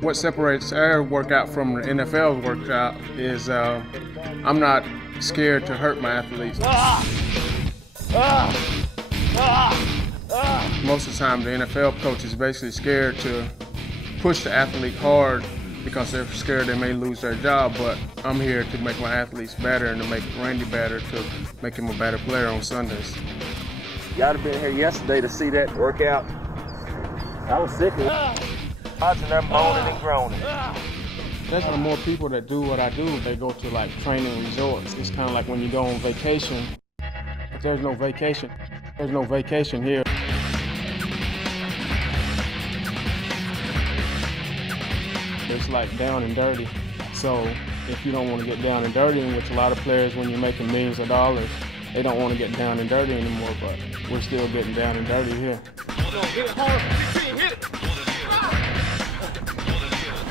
What separates our workout from the NFL's workout is I'm not scared to hurt my athletes. Most of the time, the NFL coach is basically scared to push the athlete hard because they're scared they may lose their job, but I'm here to make my athletes better and to make Randy better, to make him a better player on Sundays. Y'all have been here yesterday to see that workout. I was sick of it. Watching them moaning and groaning. There's more people that do what I do. They go to like training resorts. It's kind of like when you go on vacation, but there's no vacation. There's no vacation here. It's like down and dirty. So if you don't want to get down and dirty, which a lot of players, when you're making millions of dollars, they don't want to get down and dirty anymore, but we're still getting down and dirty here. Hit it hard. Hit it.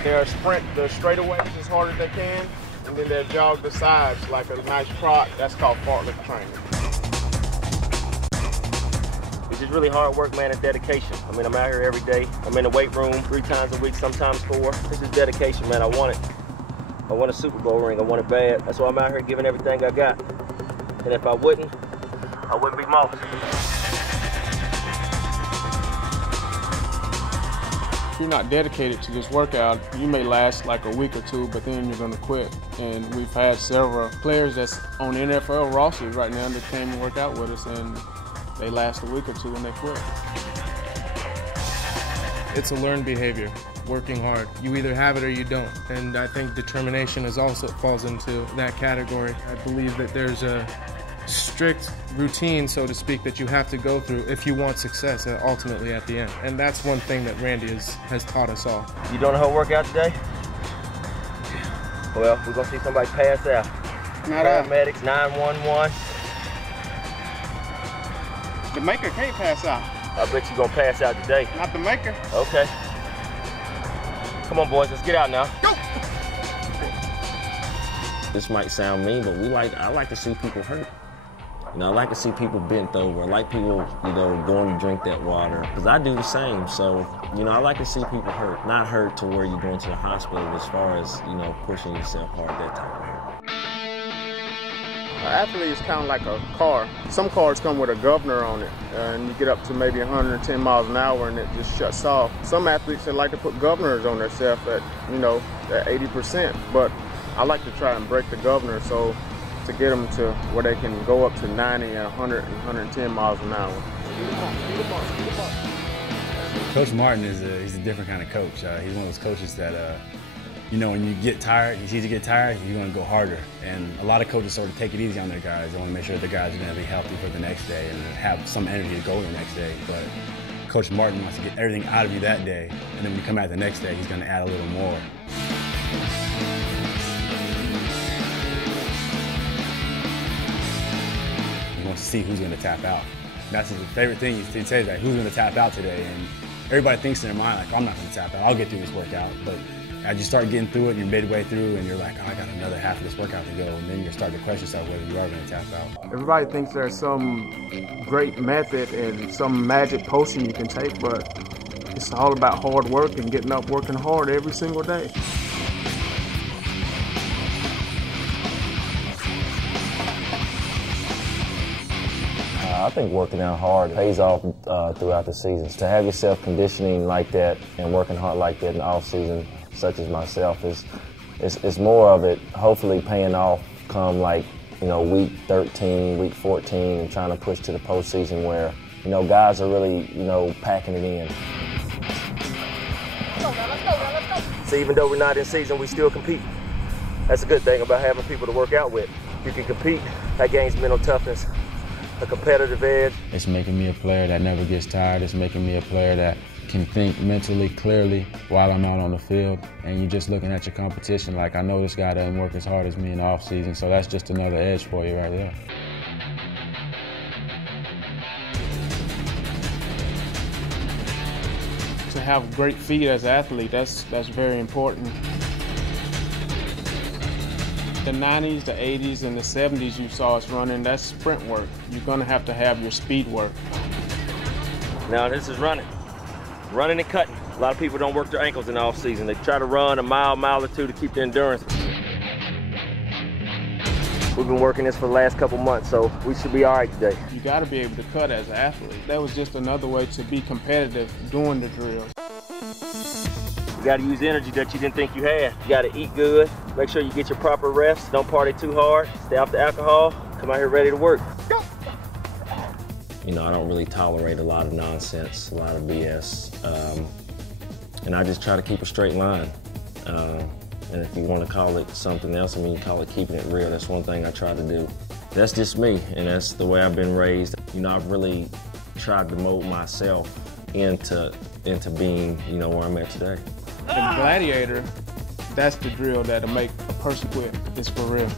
They'll sprint the straightaways as hard as they can, and then they'll jog the sides like a nice trot. That's called Fartlek training. It's just really hard work, man, and dedication. I mean, I'm out here every day. I'm in the weight room 3 times a week, sometimes 4. This is dedication, man. I want it. I want a Super Bowl ring. I want it bad. That's why I'm out here giving everything I got. And if I wouldn't be Moss. If you're not dedicated to this workout, you may last like a week or 2, but then you're going to quit. And we've had several players that's on the NFL rosters right now that came and work out with us, and they last a week or 2 and they quit. It's a learned behavior, working hard. You either have it or you don't. And I think determination is also falls into that category. I believe that there's a strict routine, so to speak, that you have to go through if you want success ultimately at the end. And that's one thing that Randy has taught us all. You doing the whole workout today? Well, we're going to see somebody pass out. Paramedics, 911. The maker can't pass out. I bet you're going to pass out today. Not the maker. Okay. Come on, boys, let's get out now. Go! This might sound mean, but I like to see people hurt. You know, I like to see people bent over. I like people, going to drink that water. Because I do the same. So, I like to see people hurt. Not hurt to where you're going to the hospital as far as, pushing yourself hard, that type of hurt. An athlete is kind of like a car. Some cars come with a governor on it, and you get up to maybe 110 miles an hour and it just shuts off. Some athletes, they like to put governors on themselves at, at 80%, but I like to try and break the governor to get them to where they can go up to 90 and 100 and 110 miles an hour. Coach Martin he's a different kind of coach. He's one of those coaches that, when you get tired, he's easy to get tired, you're going to go harder. And a lot of coaches sort of take it easy on their guys. They want to make sure the guys are going to be healthy for the next day and have some energy to go the next day. But Coach Martin wants to get everything out of you that day, and then when you come out the next day, he's going to add a little more. He wants to see who's going to tap out. That's his favorite thing. He says that, who's going to tap out today? And everybody thinks in their mind, like, I'm not going to tap out. I'll get through this workout. But as you start getting through it, you're midway through, and you're like, oh, I got another half of this workout to go. And then you start to question yourself whether you are going to tap out. Everybody thinks there's some great method and some magic potion you can take, but it's all about hard work and getting up working hard every single day. I think working out hard pays off throughout the seasons. To have yourself conditioning like that and working hard like that in the off season, such as myself, is more of it hopefully paying off come like week 13, week 14, and trying to push to the postseason where guys are really packing it in. So even though we're not in season, we still compete. That's a good thing about having people to work out with. You can compete. That gains mental toughness, a competitive edge. It's making me a player that never gets tired. It's making me a player that can think mentally clearly while I'm out on the field. And you're just looking at your competition like, I know this guy doesn't work as hard as me in the off season, so that's just another edge for you right there. To have great feet as an athlete, that's very important. The 90s, the 80s, and the 70s you saw us running, that's sprint work. You're gonna have to have your speed work. Now this is running and cutting. A lot of people don't work their ankles in the off season. They try to run a mile or two to keep the endurance. We've been working this for the last couple months, so we should be all right today. You got to be able to cut as an athlete. That was just another way to be competitive doing the drills. You got to use energy that you didn't think you had. You got to eat good, make sure you get your proper rest, don't party too hard, stay off the alcohol, come out here ready to work. Go! You know, I don't really tolerate a lot of nonsense, a lot of BS, and I just try to keep a straight line. And if you want to call it something else, I mean, you call it keeping it real. That's one thing I try to do. That's just me, and that's the way I've been raised. You know, I've really tried to mold myself into being, you know, where I'm at today. The gladiator, that's the drill that'll make a person quit. It's for real.